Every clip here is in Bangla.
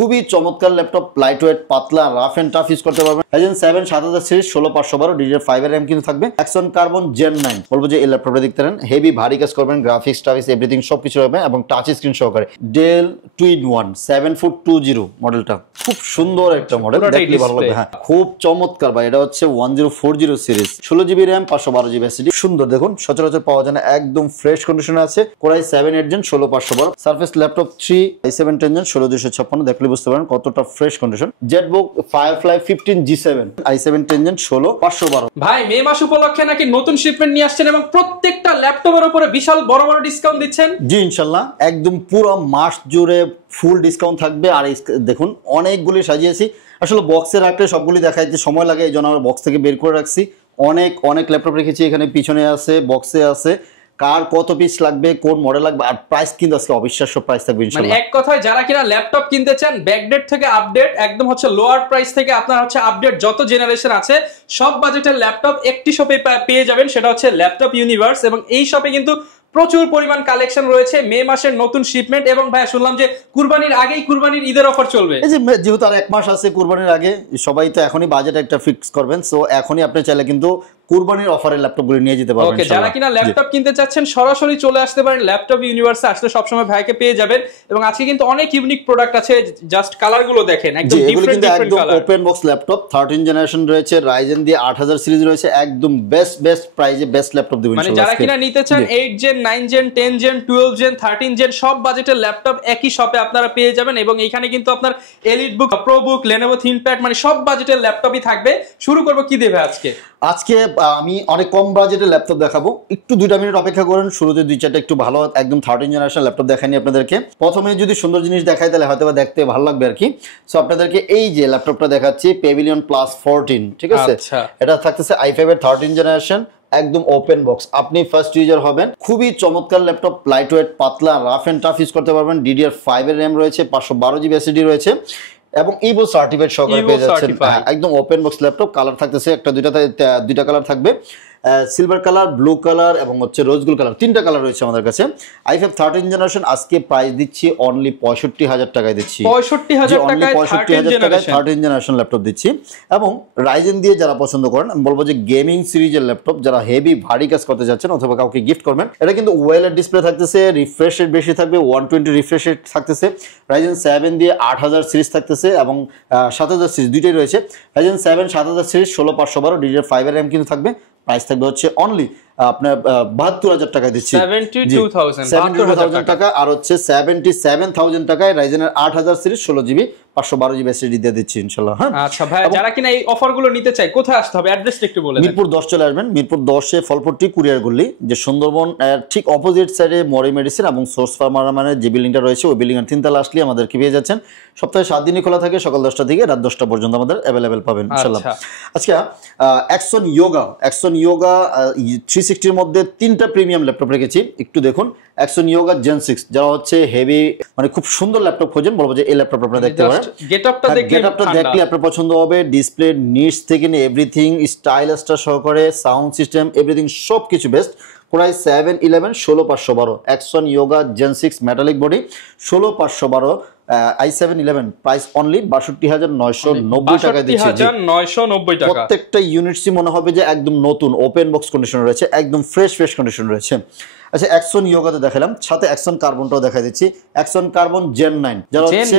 খুবই চমৎকার ল্যাপটপ, লাইট ওয়েট, পাতলা, রাফ এন্ড টাফ ইউজ করতে পারবেন। Ryzen 7 7000 সিরিজ 16512 DDR5 এর RAM কিন্তু থাকবে। Axon Carbon Gen 9 বলবো যে এই ল্যাপটপটা দেখতে পারেন, হেভি ভারী কাজ করবেন, গ্রাফিক্স টাফিক্স এভরিথিং সবকিছু হবে এবং টাচ স্ক্রিন সহকারে। Dell Twin-1 7 foot 20 মডেলটা খুব সুন্দর একটা মডেল, দেখলে ভালো লাগবে। হ্যাঁ খুব চমৎকার ভাই, এটা হচ্ছে 1040 series, 16GB RAM 512GB SSD, সুন্দর দেখুন, সচরাচর পাওয়া যায় না, একদম ফ্রেশ কন্ডিশনে আছে। Core i7 8 Gen 16512, Surface Laptop 3 i7 10 Gen 16256, দেখলে বুঝতে পারেন কতটা fresh condition. ZBook Firefly 15G7 i7 10 Gen 16512। ভাই মে মাস উপলক্ষে নাকি নতুন শিপমেন্ট নিয়ে আসছেন এবং প্রত্যেকটা ল্যাপটপের উপরে বিশাল বড় বড় ডিসকাউন্ট দিচ্ছেন। জি ইনশাআল্লাহ, একদম পুরো মাস জুড়ে ফুল ডিসকাউন্ট থাকবে। আর দেখুন অনেকগুলি সাজিয়েছি, আসলে বক্সে রাখলে সবগুলি দেখাইতে সময় লাগে, এই জন্য আমরা বক্স থেকে বের করে রাখছি। অনেক ল্যাপটপ রেখেছি, এখানে পিছনে আছে, বক্সে আছে, কার কত পিস লাগবে, কোন মডেল লাগবে, আর প্রাইস কিন্তু আজকে অবিশ্বাস্য প্রাইস থাকবে ইনশাআল্লাহ। মানে এক কথায় যারা কিনা ল্যাপটপ কিনতে চান, ব্যাকডেট থেকে আপডেট, একদম হচ্ছে লোয়ার প্রাইস থেকে আপনার হচ্ছে আপডেট যত জেনারেশন আছে সব বাজেটের ল্যাপটপ একটি শপে পেয়ে যাবেন, সেটা হচ্ছে ল্যাপটপ ইউনিভার্স। এবং এই শপে কিন্তু প্রচুর পরিমাণ কালেকশন রয়েছে, মে মাসের নতুন শিপমেন্ট। এবং ভাই শুনলাম যে কুরবানির আগেই কুরবানির ঈদের অফার চলবে। এই যে যেহেতু আর এক মাস আছে কুরবানির আগে, সবাই তো এখনই বাজেট একটা ফিক্স করবেন, সো এখনই আপনি চাইলে কিন্তু কুরবানির অফারের ল্যাপটপগুলো নিয়ে যেতে পারবেন। ওকে, যারা কিনা ল্যাপটপ কিনতে চাচ্ছেন সরাসরি চলে আসতে পারেন ল্যাপটপ ইউনিভার্সে, আসলে সবসময় ভাইকে পেয়ে যাবেন। এবং আজকে কিন্তু অনেক ইউনিক প্রোডাক্ট আছে, জাস্ট কালারগুলো দেখেন, একদম different colour. Open box laptop 13 generation রয়েছে, Ryzen দিয়ে 8000 সিরিজ রয়েছে, একদম বেস্ট প্রাইসে বেস্ট ল্যাপটপ দিবেন মানে যারা কিনা নিতে চান 8 gen 9 gen 10 gen 12 gen 13 gen সব বাজেটের ল্যাপটপ একই শপে আপনারা পেয়ে যাবেন। এবং এখানে কিন্তু আপনার এলিট বুক, প্রো বুক, Lenovo ThinkPad মানে সব বাজেটের ল্যাপটপই থাকবে। শুরু করব কি দেবে আজকে আমি অনেক কম বাজেটের ল্যাপটপ দেখাবো, একটু 2টা মিনিট অপেক্ষা করেন, শুরুতে 2-4টা একটু ভালো একদম 13 জেনারেশন ল্যাপটপ দেখাইনি আপনাদেরকে। প্রথমে যদি সুন্দর জিনিস দেখাই তাহলে হয়তো বা দেখতে ভালো লাগবে আর কি। সো আপনাদেরকে এই যে ল্যাপটপটা দেখাচ্ছি, Pavilion Plus 14, ঠিক আছে, এটা থাকতেছে i5 এর 13 জেনারেশন, একদম ওপেন বক্স, আপনি ফার্স্ট ইউজার হবেন। খুবই চমৎকার ল্যাপটপ, লাইট ওয়েট, পাতলা, রাফ এন্ড টাফ ইউজ করতে পারবেন। DDR5 এর RAM রয়েছে, 512GB SSD রয়েছে এবং ইভো সার্টিফাইড সহকারে পেয়ে যাচ্ছেন। একদম ওপেন বক্স ল্যাপটপ, কালার থাকতেছে দুইটা কালার থাকবে, সিলভার কালার, ব্লু কালার এবং হচ্ছে রোজ গোল্ড কালার, 3টা কালার রয়েছে আমাদের কাছে। i5 13 জেনারেশন আজকে প্রাইস দিচ্ছি অনলি 65,000 টাকায় দিচ্ছি, 65,000 টাকায় 13 জেনারেশন ল্যাপটপ দিচ্ছি। এবং Ryzen দিয়ে যারা পছন্দ করেন, আমি বলবো যে গেমিং সিরিজের ল্যাপটপ, যারা হেভি ভারী কাজ করতে যাচ্ছেন অথবা কাউকে গিফট করবেন, এটা কিন্তু ওয়েলের ডিসপ্লে থাকতেছে, রিফ্রেশ রেট বেশি থাকবে, 120 রিফ্রেশ রেট থাকতেছে। Ryzen 7 দিয়ে 8000 সিরিজ থাকতেছে এবং 7000 সিরিজ দুইটাই রয়েছে। Ryzen 7 7000 সিরিজ 16512 DDR5 এর RAM কিন্তু থাকবে, প্রাইস থাকবে হচ্ছে অনলি আপনার 72,000 টাকায় দিচ্ছি, 72,000 টাকা। আর হচ্ছে 77,000 টাকায় Ryzen এর 8000 সিরিজ 16GB 512GB SSD দিয়ে দিচ্ছি ইনশাআল্লাহ। হ্যাঁ আচ্ছা ভাই, যারা কিনা এই অফারগুলো নিতে চায় কোথায় আসতে হবে, অ্যাড্রেসটা একটু বলে দেন। মিরপুর 10 চলে আসবেন, মিরপুর 10-এ ফলপট্টি কুরিয়ার গলি, যে সুন্দরবন ঠিক অপোজিট সাইডে মরি মেডিসিন এবং সোর্স ফার্মার মানে যে বিল্ডিংটা রয়েছে ওই বিল্ডিং এর 3 তলা আসলে আমাদেরকে পেয়ে যাচ্ছেন। সপ্তাহে 7 দিনই খোলা থাকে, সকাল 10টা থেকে রাত 10টা পর্যন্ত আমাদের অ্যাভেলেবেল পাবেন ইনশাআল্লাহ। আজকে Axon Yoga 360 এর মধ্যে 3টা প্রিমিয়াম ল্যাপটপ রেখেছি, একটু দেখুন। Axon Yoga Gen 6, যারা হচ্ছে হেভি মানে খুব সুন্দর ল্যাপটপ খোঁজেন, বলবো যে এই ল্যাপটপ আপনারা দেখতে পারেন। গেটআপটা দেখলে আপনার পছন্দ হবে, ডিসপ্লে নিচ থেকে নিয়ে এভরিথিং, স্টাইলাসটা সহকারে, সাউন্ড সিস্টেম এভরিথিং সবকিছু best. Core i7 11 16512, Axon Yoga Gen 6 metallic body 16512, i7 11 price only 62,990 টাকা দিচ্ছি। 62,990 টাকা। প্রত্যেকটা ইউনিটসই মনে হবে যে একদম নতুন, ওপেন বক্স কন্ডিশন রয়েছে, একদম ফ্রেশ কন্ডিশন রয়েছে। আচ্ছা Axon Yoga তো দেখালাম, সাথে Axon Carbonটাও দেখাই দিচ্ছি। Axon Carbon Gen 9, যারা হচ্ছে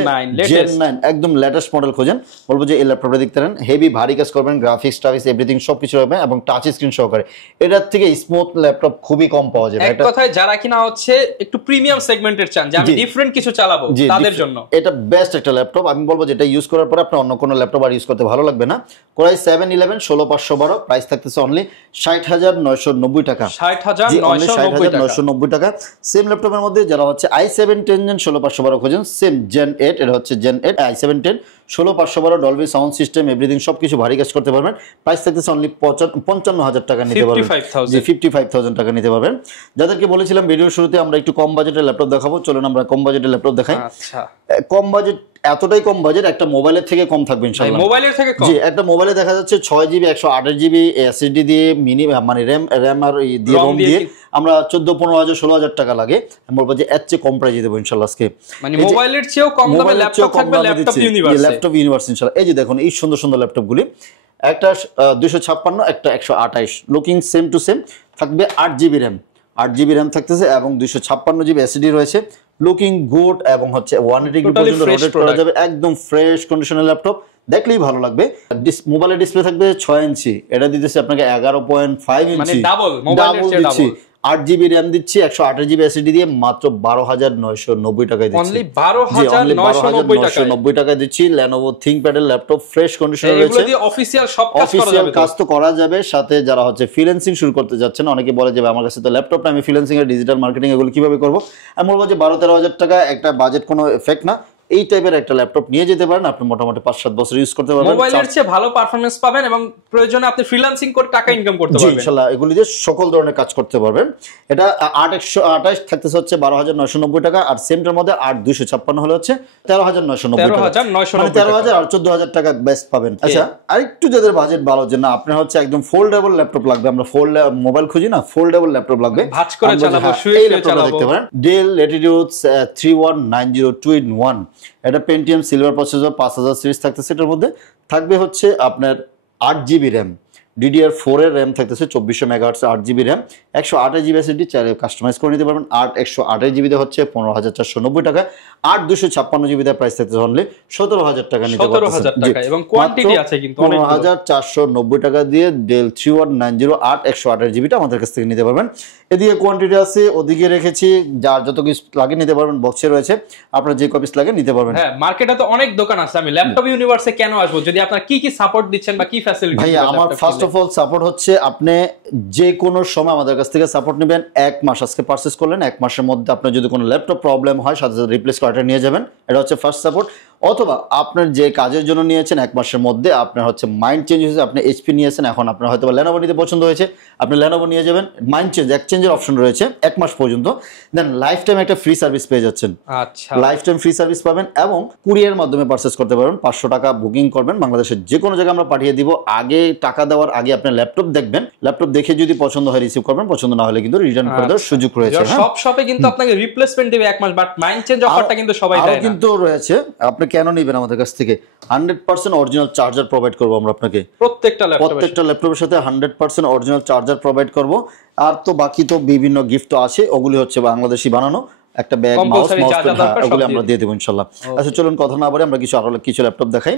Gen 9 একদম লেটেস্ট মডেল খোঁজেন, বলবো যে এই ল্যাপটপটা দেখতে পারেন, হেভি ভারী কাজ করবেন, গ্রাফিক্স টাফিক্স এভরিথিং সবকিছু হবে এবং টাচ স্ক্রিন সহকারে। এটার থেকে স্মুথ ল্যাপটপ খুবই কম পাওয়া যায়। এক কথায় যারা কিনা হচ্ছে একটু প্রিমিয়াম সেগমেন্টের চান, যে আমি ডিফারেন্ট কিছু চালাবো, তাদের জন্য এটা বেস্ট একটা ল্যাপটপ। আমি বলবো যেটা ইউজ করার পর আপনার অন্য কোনো ল্যাপটপ আর ইউজ করতে ভালো লাগবে না। Core i7 11 16512, প্রাইস থাকতেছে অনলি 60,990 টাকা, 60,990 টাকা। সেম ল্যাপটপের মধ্যে যারা হচ্ছে i7 10 Gen 16512 খোঁজেন, সেম Gen 8, এটা হচ্ছে Gen 8 i7 10 16512 Dolby sound system everything সবকিছু ভারী কাজ করতে পারবেন। প্রাইস থাকতেছে অনলি 55000 টাকা নিতে পারবেন, 55,000 জি 55000 টাকা নিতে পারবেন। যাদেরকে বলেছিলাম ভিডিওর শুরুতে আমরা একটু কম বাজেটের ল্যাপটপ দেখাবো, চলুন আমরা কম বাজেটের ল্যাপটপ দেখাই। আচ্ছা, কম বাজেট, এতটাই কম বাজেট একটা মোবাইলের থেকে কম থাকবে ইনশাআল্লাহ। মোবাইলের থেকে কম? জি, একটা মোবাইলে দেখা যাচ্ছে 6GB 128GB এসএসডি দিয়ে মিনি মানে র‍্যাম আর দিয়ে রম দিয়ে আমরা 14-15,000 16,000 টাকা লাগে, আমি বলবো যে এর চেয়ে কম প্রাইসে দেবো ইনশাআল্লাহ আজকে। মানে মোবাইলের চেয়েও কম দামে ল্যাপটপ থাকবে ল্যাপটপ ইউনিভার্স, ল্যাপটপ ইউনিভার্স ইনশাআল্লাহ। এই যে দেখুন এই সুন্দর সুন্দর ল্যাপটপগুলি, একটা 256, একটা 128, লুকিং সেম টু সেম, থাকবে 8GB র্যাম, 8GB র্যাম থাকতেছে এবং 256GB এসএসডি রয়েছে, লুকিং গুড এবং হচ্ছে 180 ডিগ্রি পর্যন্ত রোটেট করা যাবে, একদম ফ্রেশ কন্ডিশনের ল্যাপটপ, দেখলেই ভালো লাগবে। মোবাইলের ডিসপ্লে থাকবে 6 ইঞ্চি, এটা দিতেছে আপনাকে 11.5 ইঞ্চি, মানে ডাবল মোবাইলের চেয়ে ডাবল। 8GB র্যাম দিচ্ছি 128GB এসএসডি দিয়ে মাত্র 12,990 টাকায় দিচ্ছি, অনলি 12,990 টাকায় দিচ্ছি। Lenovo ThinkPad এর ল্যাপটপ ফ্রেশ কন্ডিশনে রয়েছে, এগুলো দিয়ে অফিশিয়াল সব কাজ করা যাবে, কাজ তো করা যাবে। সাথে যারা হচ্ছে ফ্রিল্যান্সিং শুরু করতে যাচ্ছেন, অনেকে বলে যে আমার কাছে তো ল্যাপটপ না, আমি ফ্রিল্যান্সিং এর ডিজিটাল মার্কেটিং এগুলো কিভাবে করব, আমি বলবো যে 12-13,000 টাকা একটা বাজেট কোনো এফেক্ট না, এই টাইপের একটা ল্যাপটপ নিয়ে যেতে পারেন, আপনি মোটামুটি 5-7 বছর ইউজ করতে পারবেন, মোবাইলের চেয়ে ভালো পারফরম্যান্স পাবেন এবং প্রয়োজনে আপনি ফ্রিল্যান্সিং করে টাকা ইনকাম করতে পারবেন। ইনশাআল্লাহ এগুলি দিয়ে সকল ধরনের কাজ করতে পারবেন। এটা 8/128 থাকতেছে হচ্ছে 12,990 টাকা, আর সেমটার মধ্যে 8/256 হলে হচ্ছে 13,990 টাকা, 13,000 আর 14,000 টাকা বেস্ট পাবেন। আচ্ছা, আরেকটু যাদের বাজেট ভালো, যে না আপনার হচ্ছে একদম ফোল্ডেবল ল্যাপটপ লাগবে, আমরা মোবাইল খুঁজি না, ফোল্ডেবল ল্যাপটপ লাগবে, ভাঁজ করে চালাবো, শুয়ে শুয়ে চালাবো, দেখতে পারেন Dell Latitude 3190 2-in-1, এটা পেন্টিয়াম সিলভার প্রসেসর 5000 সিরিজ থাকতেছে, এটার মধ্যে থাকবে হচ্ছে আপনার 8GB র্যাম, DDR4 এর র্যাম থাকতেছে 2400 megahertz, 8GB RAM, 128GB SSD চাইলে কাস্টমাইজ করে নিতে পারবেন। 128GB তে হচ্ছে 15,490 টাকা, 256GB তে প্রাইস থাকতেছে অনলি 17,000 টাকা নিতে পারবেন, 17,000 টাকা, এবং কোয়ান্টিটি আছে কিন্তু অনেক, 15,490 টাকা দিয়ে Dell 3190 128GB টা আমাদের কাছ থেকে নিতে পারবেন। এদিকে কোয়ান্টিটি আছে, ওদিকে রেখেছি, যার যত কিছু লাগে নিতে পারবেন, বক্সে রয়েছে, আপনার যে কপিস লাগে নিতে পারবেন। হ্যাঁ, মার্কেটে তো অনেক দোকান আছে, আমি ল্যাপটপ ইউনিভার্সে কেন আসবো যদি আপনারা কি কি সাপোর্ট দিচ্ছেন বা কি ফ্যাসিলিটি? ভাই আমার ফার্স্ট অফ অল সাপোর্ট হচ্ছে, আপনি যে কোনো সময় আমাদের কাছ থেকে সাপোর্ট নেবেন। 1 মাস আজকে পারচেজ করলেন, 1 মাসের মধ্যে আপনার যদি কোনো ল্যাপটপ প্রবলেম হয় সাথে সাথে রিপ্লেস করাটা নিয়ে যাবেন, এটা হচ্ছে ফার্স্ট সাপোর্ট। অথবা আপনার যে কাজের জন্য নিয়েছেন 1 মাসের মধ্যে আপনার হচ্ছে মাইন্ড চেঞ্জ হয়েছে, আপনি এইচপি নিয়েছেন, এখন আপনার হয়তো Lenovo নিতে পছন্দ হয়েছে, আপনি Lenovo নিয়ে যাবেন, মাইন্ড চেঞ্জ এক্সচেঞ্জের অপশন রয়েছে 1 মাস পর্যন্ত, দেন লাইফ টাইম একটা ফ্রি সার্ভিস পেয়ে যাচ্ছেন। আচ্ছা, লাইফ টাইম ফ্রি সার্ভিস পাবেন এবং কুরিয়ার মাধ্যমে পারচেজ করতে পারবেন। 500 টাকা বুকিং করবেন, বাংলাদেশের যে কোনো জায়গায় আমরা পাঠিয়ে দিব। আগে টাকা দেওয়ার আগে আপনি ল্যাপটপ দেখবেন, ল্যাপটপ দেখে যদি পছন্দ হয় রিসিভ করবেন, পছন্দ না হলে কিন্তু রিটার্ন করে দেওয়ার সুযোগ রয়েছে। সব শপে কিন্তু আপনাকে রিপ্লেসমেন্ট দিবে 1 মাস, বাট মাইন্ড চেঞ্জ অফারটা কিন্তু সবাই দেয় না, কিন্তু রয়েছে। আপনি কেন নেবেন আমাদের কাছ থেকে? 100% অরিজিনাল চার্জার প্রোভাইড করব আমরা আপনাকে, প্রত্যেকটা ল্যাপটপের সাথে 100% অরিজিনাল চার্জার প্রোভাইড করব। আর তো বাকি তো বিভিন্ন গিফট তো আছে, ওগুলি হচ্ছে বাংলাদেশি বানানো, একটা ব্যাগ, মাউস ওগুলো আমরা দিয়ে দেবো ইনশাল্লাহ। আচ্ছা চলুন কথা না বলে আমরা কিছু ল্যাপটপ দেখাই।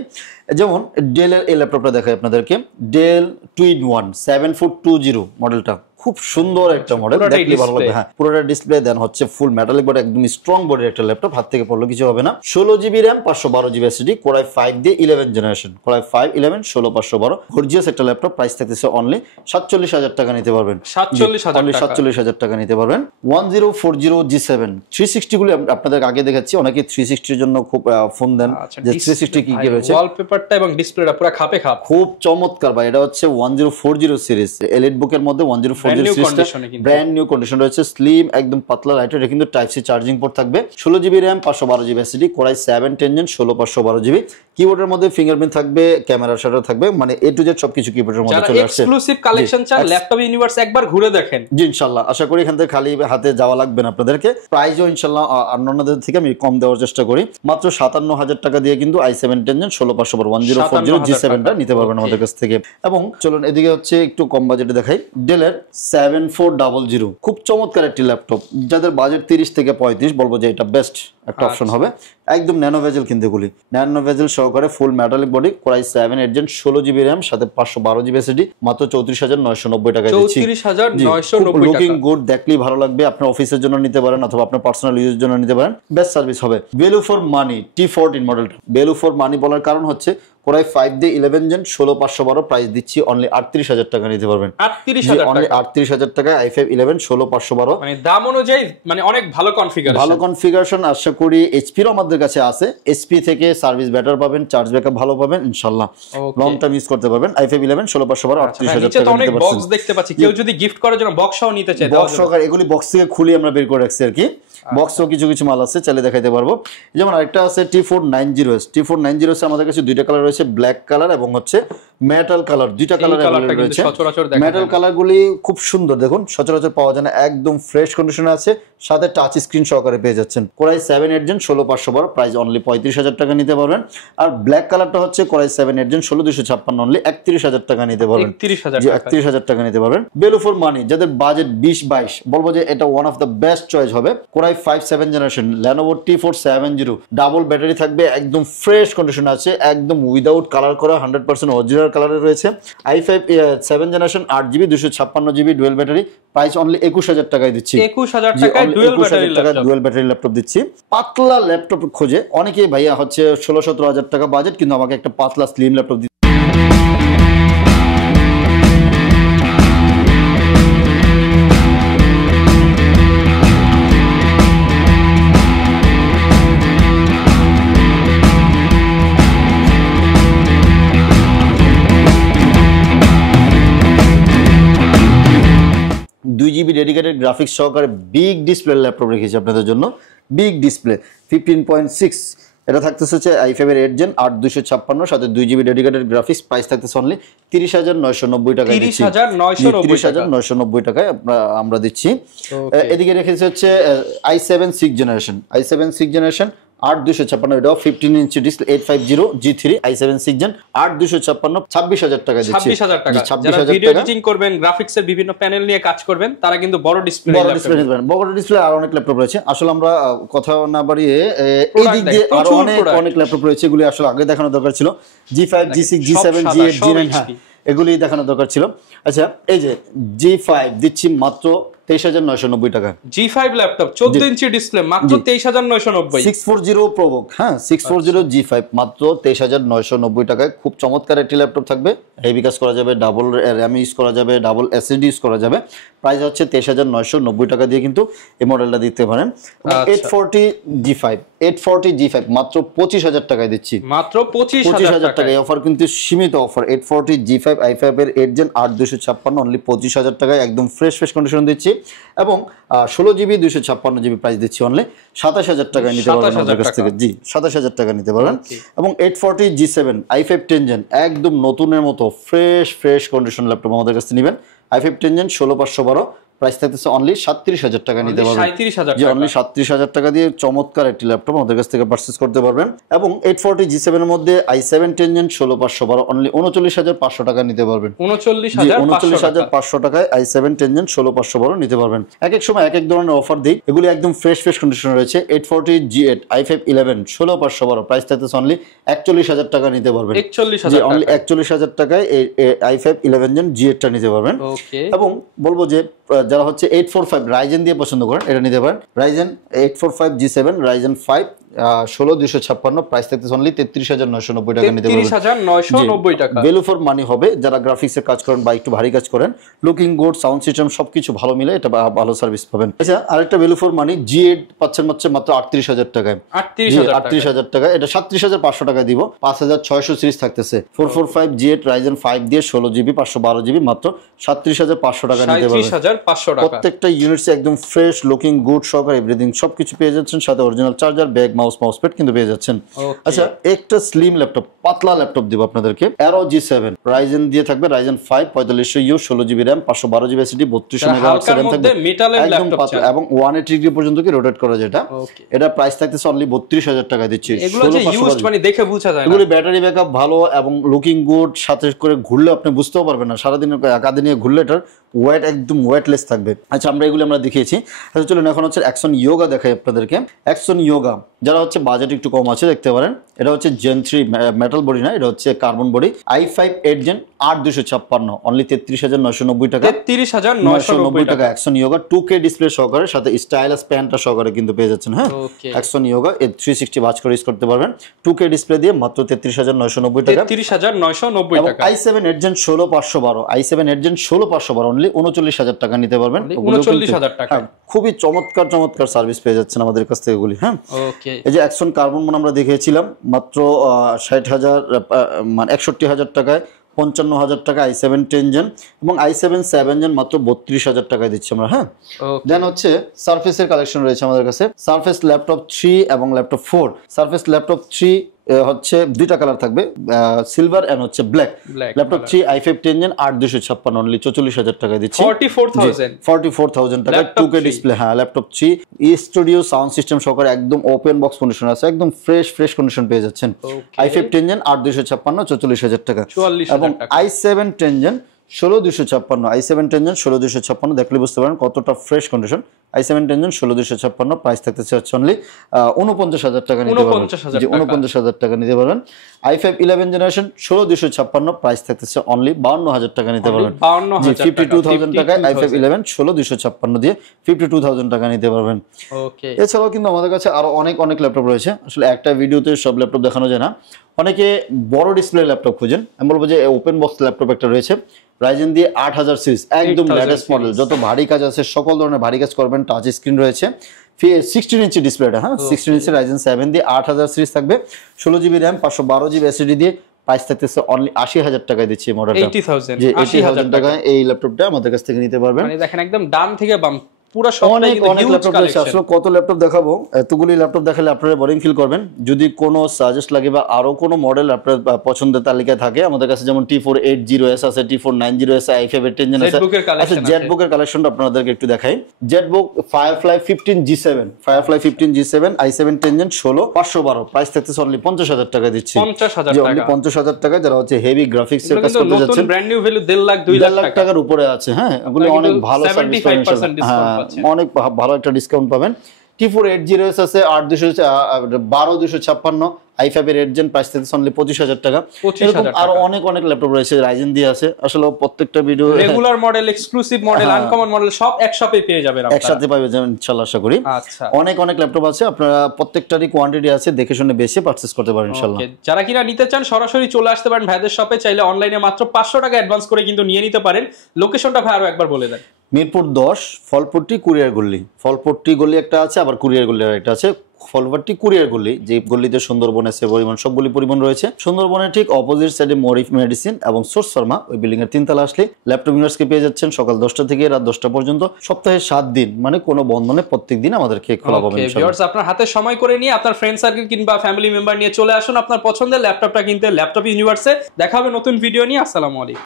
যেমন ডেলের এই ল্যাপটপটা দেখাই আপনাদেরকে, Dell 2-in-1 7-foot-20 মডেলটা, খুব সুন্দর একটা মডেল, দেখলে ভালো লাগবে। হ্যাঁ, পুরোটা ডিসপ্লে, দেন হচ্ছে ফুল মেটালিক বডি, একদম স্ট্রং বডির একটা ল্যাপটপ, হাত থেকে পড়লে কিছু হবে না। 16GB RAM, 512GB SSD, Core i5 দিয়ে 11 জেনারেশন, Core i5 11 16/512, গর্জিয়াস একটা ল্যাপটপ। প্রাইস থাকতেছে অনলি 47,000 টাকা নিতে পারবেন, 47,000 টাকা নিতে পারবেন। 1040 G7 360 গুলি আপনাদের আগে দেখাচ্ছি, অনেকে 360 এর জন্য খুব ফোন দেন যে 360 কি কি রয়েছে, ওয়ালপেপারটা এবং ডিসপ্লেটা পুরো খাপে খাপ, খুব চমৎকার ভাই। এটা হচ্ছে 1040 সিরিজ, এলিট বুকের মধ্যে 1040 ব্র্যান্ড নিউ কন্ডিশন রয়েছে, স্লিম একদম পাতলা লাইটার, এটা কিন্তু টাইপ সি চার্জিং পোর্ট থাকবে। 16GB RAM, 512GB SSD, Core i7 10 16/512GB, কিবোর্ডের মধ্যে ফিঙ্গারপ্রিন্ট থাকবে, ক্যামেরা শাটার থাকবে, মানে এ টু জেড সবকিছু কিবোর্ডের মধ্যে চলে আসছে। এক্সক্লুসিভ কালেকশন চান ল্যাপটপ ইউনিভার্স একবার ঘুরে দেখেন। জি ইনশাআল্লাহ, আশা করি এখান থেকে খালি হাতে যাওয়া লাগবে না আপনাদেরকে। প্রাইসও ইনশাআল্লাহ অন্যদের থেকে আমি কম দেওয়ার চেষ্টা করি, মাত্র 57,000 টাকা দিয়ে কিন্তু i7 10 16/512 1040 G7 টা নিতে পারবেন আমাদের কাছ থেকে। এবং চলুন এদিকে হচ্ছে একটু কম বাজেটে দেখাই, ডেলের 7400, খুব চমৎকার একটি ল্যাপটপ। যাদের বাজেট 30 থেকে 35 বলবো যে এটা বেস্ট একটা অপশন হবে। একদম ন্যানো ভেজেল কিন্তু এগুলি, ন্যানো ভেজেল সহকারে ফুল metallic body, Core i7 8 16GB RAM, সাথে 512GB এসএসডি, মাত্র 34,990 টাকায় দিচ্ছি। 34,990 টাকা, লুকিং গুড, দেখলেই ভালো লাগবে। আপনার অফিসের জন্য নিতে পারেন অথবা আপনার পার্সোনাল ইউজের জন্য নিতে পারেন, বেস্ট সার্ভিস হবে। ভ্যালু ফর মানি T14 মডেলটা, ভ্যালু ফর মানি বলার কারণ হচ্ছে কোরাই 5 দিয়ে 11 জেন 16512 প্রাইস দিচ্ছি অনলি 38000 টাকা নিতে পারবেন। 38000 অনলি টাকা, 38000 টাকা i5 11 16512। মানে দাম অনুযায়ী মানে অনেক ভালো কনফিগারেশন, ভালো কনফিগারেশন। আশা করি এইচপির আমাদের কাছে আছে, এইচপি থেকে সার্ভিস বেটার পাবেন, চার্জ ব্যাকআপ ভালো পাবেন ইনশাআল্লাহ, লং টাইম ইউজ করতে পারবেন। i5 11 16512 38000 নিচে তো টাকা অনেক নিতে বক্স পারছেন। দেখতে পাচ্ছি, কেউ যদি গিফট করার জন্য বক্স সহ নিতে চায় বক্স সহকারে এগুলি বক্স থেকে খুলি আমরা বের করে রাখছি আর কি, বক্সও কিছু কিছু মাল আছে, চাইলে দেখাইতে পারবো। যেমন আরেকটা আছে T490s। T490s আমাদের কাছে দুইটা কালার রয়েছে, ব্ল্যাক কালার এবং হচ্ছে মেটাল কালার, দুইটা কালার अवेलेबल রয়েছে। মেটাল কালারগুলি খুব সুন্দর, দেখুন সচরাচর পাওয়া যায় না, একদম ফ্রেশ কন্ডিশনে আছে, সাথে টাচ স্ক্রিন সহকারে পেয়ে যাচ্ছেন। কোরাই 7 জেন 16512 প্রাইস অনলি 35000 টাকা নিতে পারবেন। আর ব্ল্যাক কালারটা হচ্ছে কোরাই 7 জেন 16256 অনলি 31000 টাকা নিতে পারবেন। 31000 টাকা নিতে পারবেন। ভ্যালু ফর মানি, যাদের বাজেট 20-22, বলবো যে এটা one of the best choice হবে। Core i 5 7 generation Lenovo T470, double battery থাকবে, একদম ফ্রেশ কন্ডিশন আছে, একদম উইদাউট কালার করা, 100% অরিজিনাল কালারে রয়েছে। i5 7 generation 8GB 256GB dual battery, price only 21000 টাকায় দিচ্ছি। 21000 টাকায় ডুয়েল ব্যাটারি ল্যাপটপ দিচ্ছি। পাতলা ল্যাপটপ খোঁজে অনেকেই, ভাইয়া হচ্ছে 16-17 টাকা বাজেট, কিন্তু আমাকে একটা পাতলা স্লিম ল্যাপটপ দিচ্ছে। ডেডিকেটেড গ্রাফিক্স সহকারে বিগ ডিসপ্লে ল্যাপটপ রেখেছি আপনাদের জন্য, বিগ ডিসপ্লে 15.6। এটা থাকতেছে হচ্ছে i5 এর 8 জেন 8256, সাথে 2GB ডেডিকেটেড গ্রাফিক্স, প্রাইস থাকতেছে অনলি 30990 টাকায় দিচ্ছি। 30990 টাকায় আমরা দিচ্ছি। এদিকে রেখেছি হচ্ছে i7 6 জেনারেশন 8256, এটাও 15 inch display 850 G3 i7 6 gen 8256 26000 টাকা দিচ্ছি। 26000 টাকা। যারা ভিডিও এডিটিং করবেন, গ্রাফিক্সের বিভিন্ন প্যানেল নিয়ে কাজ করবেন, তারা কিন্তু বড় ডিসপ্লে নিতে পারেন। বড় ডিসপ্লে আর অনেক ল্যাপটপ রয়েছে। আসলে আমরা কথা না বাড়িয়ে এই দিক দিয়ে আরো অনেক ল্যাপটপ রয়েছে, এগুলি আসলে আগে দেখানো দরকার ছিল। G5 G6 G7 G8 G9 এগুলি দেখানো দরকার ছিল। আচ্ছা, এই যে G5 দিচ্ছি মাত্র 23990 টাকা। G5 ল্যাপটপ 14 ইঞ্চি ডিসপ্লে মাত্র 23990। 640 প্রোবুক, হ্যাঁ 640 G5 মাত্র 23990 টাকায়। খুব চমৎকার একটি ল্যাপটপ থাকবে, হেভি কাজ করা যাবে, ডাবল র্যাম ইউজ করা যাবে, ডাবল এসএসডি ইউজ করা যাবে। প্রাইস হচ্ছে 23990 টাকা দিয়ে কিন্তু এই মডেলটা দিতে পারেন। 840 G5 মাত্র 25000 টাকায় দিচ্ছি, মাত্র 25000 টাকায়। অফার কিন্তু সীমিত অফার। 840 G5 i5 এর 8 জেন 8256 অনলি 25000 টাকায়, একদম ফ্রেশ কন্ডিশন দিচ্ছি। এবং 16GB 256GB প্রাইস দিচ্ছি অনলি 27000 টাকায় নিতে পারবেন আমাদের কাছ থেকে। জি 27000 টাকা নিতে পারবেন। এবং 840 G7 i5 10 জেন একদম নতুনের মতো ফ্রেশ কন্ডিশন ল্যাপটপ আমাদের কাছে নেবেন। i5 10 জেন 16512 প্রাইস থাকতেছে অনলি 37000 টাকা নিতে পারবেন। জি অনলি 37000 টাকা দিয়ে চমৎকার একটি ল্যাপটপ আমাদের কাছ থেকে পারচেজ করতে পারবেন। এবং 840 G7 এর মধ্যে i7 10 জেন 16512 অনলি 39500 টাকা নিতে পারবেন। 39500 টাকায় i7 10 জেন 16512 নিতে পারবেন। এক সময় এক ধরনের অফার দেই, এগুলি একদম ফ্রেশ কন্ডিশন রয়েছে। 840 G8 i5 11 16512 প্রাইস থাকতেছে অনলি 41000 টাকা নিতে পারবেন। 41000 অনলি 41000 টাকায় i5 11 জেন G8 টা নিতে পারবেন। এবং বলবো যে যারা হচ্ছে 845 রাইজেন দিয়ে পছন্দ করেন, এটা নিতে পারেন। রাইজেন 845 G7 রাইজেন 5 16256 প্রাইস থাকতেছে অনলি 33990 টাকা নিতে পারবেন। 33990 টাকা ভ্যালু ফর মানি হবে। যারা গ্রাফিক্স এর কাজ করেন বা একটু ভারী কাজ করেন, লুকিং গুড, সাউন্ড সিস্টেম সবকিছু ভালো মিলে এটা ভালো সার্ভিস পাবেন। আচ্ছা, আরেকটা ভ্যালু ফর মানি G8 পাচ্ছেন মাত্র 38000 টাকায়। 38000 টাকা, এটা 37500 টাকা দিব। 5600 সিরিজ থাকতেছে। 445 G8 রাইজেন 5 দিয়ে 16GB 512GB মাত্র 37500 টাকা নিতে পারবেন। 37500 টাকা। প্রত্যেকটা ইউনিটস একদম ফ্রেশ, লুকিং গুড সহকারে এভরিথিং সবকিছু পেয়ে যাচ্ছেন, সাথে original charger, bag, mouse pad কিন্তু পেয়ে যাচ্ছেন। আচ্ছা, একটা স্লিম ল্যাপটপ, পাতলা ল্যাপটপ দিব আপনাদেরকে। Aero G7 রাইজেন দিয়ে থাকবে, Ryzen 5 4500U 16GB RAM 512GB SSD 32 megahertz RAM থাকবে, একদম পাতলা এবং 180 ডিগ্রি পর্যন্ত কি রোটেট করা যেটা। এটা প্রাইস থাকতেছে অনলি 32000 টাকা দিচ্ছি। এগুলো যে ইউজড মানে দেখে বোঝা যায় না। এগুলো ব্যাটারি ব্যাকআপ ভালো এবং লুকিং গুড, সাথে করে ঘুরলে আপনি বুঝতেও পারবেন না, সারা দিন একাদিনে ঘুরলে এটার ওয়েট একদম ওয়েটলেস থাকবে। আচ্ছা, আমরা এগুলো দেখিয়েছি। আচ্ছা চলুন এখন হচ্ছে অ্যাকশন ইয়োগা দেখাই আপনাদেরকে। অ্যাকশন ইয়োগা যারা হচ্ছে বাজেট একটু কম আছে দেখতে পারেন। এটা হচ্ছে Gen 3 মেটাল বডি না, এটা হচ্ছে carbon body. i5 8 gen 8256 only 33990 টাকা, 33990 টাকা। অ্যাকশন ইয়োগা 2K ডিসপ্লে সহকারে সাথে স্টাইলাস প্যান্টটা সহকারে কিন্তু পেয়ে যাচ্ছেন। হ্যাঁ, অ্যাকশন ইয়োগা 360 ভাঁজ করে ইউজ করতে পারবেন 2K ডিসপ্লে দিয়ে মাত্র 33990 টাকা, 33990 টাকা। i7 Edgen 16512, i7 Edgen 16512 only 39000 টাকা নিতে পারবেন। 39000 টাকা। খুবই চমৎকার সার্ভিস পেয়ে যাচ্ছেন আমাদের কাছ থেকে এগুলি। হ্যাঁ, ওকে। এই যে অ্যাকশন কার্বন মন আমরা দেখিয়েছিলাম মাত্র 60000 মানে 61000 টাকায়, 55000 টাকা i7 10 জেন এবং i7 7 জেন মাত্র 32000 টাকায় দিচ্ছি আমরা। হ্যাঁ, দেন হচ্ছে সারফেসের কালেকশন রয়েছে আমাদের কাছে, সারফেস ল্যাপটপ 3 এবং ল্যাপটপ 4। সারফেস ল্যাপটপ 3 হচ্ছে দুইটা কালার থাকবে, সিলভার এন্ড হচ্ছে black. Laptop 3 i5 10 gen 8256 only 44000 টাকা দিচ্ছি, 44000 টাকা 2K ডিসপ্লে। হ্যাঁ, ল্যাপটপ 3 স্টুডিও সাউন্ড সিস্টেম সহকারে একদম ওপেন বক্স কন্ডিশন আছে, একদম ফ্রেশ কন্ডিশন পেয়ে যাচ্ছেন। i5 10 জেন 8256 44000 টাকা এবং i7 10 জেন 16256, i7 10 জেন 16256 দেখলে বুঝতে পারেন কতটা fresh condition. i7 10 gen 16256 price থাকতেছে হচ্ছে অনলি 49000 টাকা নিতে পারবেন, 49000 টাকা নিতে পারবেন। i5 11 জেনারেশন 16256 প্রাইস থাকতেছে অনলি 52000 টাকা নিতে পারবেন, 52000 টাকায় i5 11 16256 দিয়ে 52000 টাকা নিতে পারবেন। ওকে। এছাড়াও কিন্তু আমাদের কাছে আরো অনেক ল্যাপটপ রয়েছে, আসলে একটা ভিডিওতে সব ল্যাপটপ দেখানো যায় না। অনেকে বড় ডিসপ্লে ল্যাপটপ খুঁজেন, আমি বলবো যে ওপেন বক্স ল্যাপটপ একটা রয়েছে রাইজেন দিয়ে 8000 সিরিজ, একদম লেটেস্ট মডেল, যত ভারী কাজ আছে সকল ধরনের ভারী কাজ করবেন। টাচ স্ক্রিন রয়েছে, 16 ইঞ্চি ডিসপ্লেটা। হ্যাঁ, 16 ইঞ্চি রাইজেন 7 দিয়ে 8000 সিরিজ থাকবে, 16GB র্যাম 512GB এসএসডি দিয়ে প্রাইস থাকতেছে অনলি 80000 টাকায় দিচ্ছি এই মডেলটা, 80000 টাকায় এই ল্যাপটপটা আমাদের কাছ থেকে নিতে পারবেন। মানে দেখেন একদম ডান থেকে বাম পুরো অনেক ল্যাপটপ রয়েছে, আসলে কত ল্যাপটপ দেখাবো, এতগুলি ল্যাপটপ দেখালে আপনারা বোরিং ফিল করবেন। যদি কোনো সাজেস্ট লাগে বা আরো কোনো মডেল আপনার পছন্দের তালিকায় থাকে, আমাদের কাছে যেমন T4 80S আছে, T4 90S, i5 10 জেন আছে। আচ্ছা, জেটবুকের কালেকশনটা আপনাদেরকে একটু দেখাই। Jetbook Firefly 15G7, Firefly 15G7 i7 10 gen 16512 price থাকতেছে অনলি 50000 টাকা দিচ্ছি, 50000 টাকা। যারা হচ্ছে হেভি গ্রাফিক্স এর কাজ করতে যাচ্ছেন, brand new value 1.5 lakh 2 lakh টাকার উপরে আছে। হ্যাঁ, এগুলো অনেক ভালো সার্ভিস পাবেন, অনেক ভালো একটা ডিসকাউন্ট পাবেন। T4 80S আছে 12256, i5 এর 8 জেন প্রাইস থাকছে অনলি 25000 টাকা। এরকম আরো অনেক ল্যাপটপ রয়েছে, রাইজেন দিয়ে আছে। আসলে প্রত্যেকটা video regular model, exclusive model, uncommon model সব এক শপে পেয়ে যাবেন, আপনারা একসাথে পাবেন ইনশাআল্লাহ, আশা করি। আচ্ছা, অনেক ল্যাপটপ আছে, আপনারা প্রত্যেকটারই কোয়ান্টিটি আছে, দেখে শুনে বেশি পারচেজ করতে পারেন ইনশাআল্লাহ। যারা কিনা নিতে চান সরাসরি চলে আসতে পারেন ভাইদের শপে, চাইলে অনলাইনে মাত্র 500 টাকা অ্যাডভান্স করে কিন্তু নিয়ে নিতে পারেন। লোকেশনটা ভাই আরো একবার বলে দেন। মিরপুর 10 ফলপট্টি কুরিয়ার গলি, ফলপট্টি গলি একটা আছে, আবার কুরিয়ার গলি একটা আছে। ফলপট্টি কুরিয়ার গলি, যে গলিতে সুন্দরবন আছে, পরিবহন সবগুলি পরিবহন রয়েছে। সুন্দরবনের ঠিক অপোজিট সাইডে মরিফ মেডিসিন এবং সোর্স ফার্মা, ওই বিল্ডিং এর 3 তলা আসলে ল্যাপটপ ইউনিভার্সকে পেয়ে যাচ্ছেন সকাল 10টা থেকে রাত 10টা পর্যন্ত, সপ্তাহে 7 দিন, মানে কোনো বন্ধ নেই, প্রত্যেক দিন আমাদেরকে খোলা পাবেন ইনশাআল্লাহ। ভিউয়ার্স, আপনার হাতে সময় করে নিয়ে আপনার ফ্রেন্ড সার্কেল কিংবা ফ্যামিলি মেম্বার নিয়ে চলে আসুন আপনার পছন্দের ল্যাপটপটা কিনতে ল্যাপটপ ইউনিভার্সে। দেখা হবে নতুন ভিডিও নিয়ে। আসসালামু আলাইকুম।